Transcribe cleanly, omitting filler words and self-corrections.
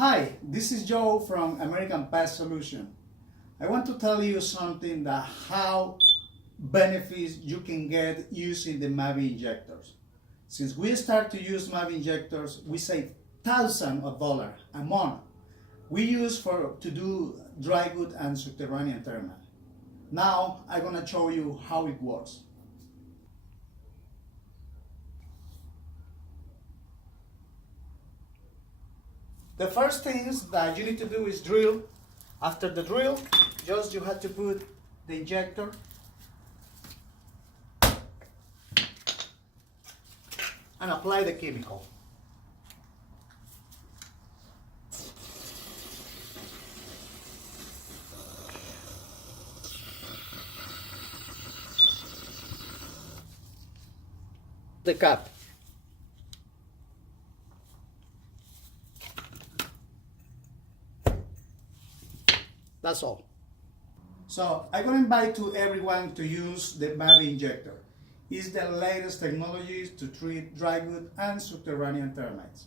Hi, this is Joe from American Pest Solutions. I want to tell you something that how benefits you can get using the MABI injectors. Since we start to use MABI injectors, we save thousands of dollars a month. We use to do dry goods and subterranean termite. Now I'm gonna show you how it works. The first things that you need to do is drill. After the drill, just you have to put the injector and apply the chemical. The cap. That's all. So I'm going to invite to everyone to use the MABI injector. It's the latest technology to treat dry wood and subterranean termites.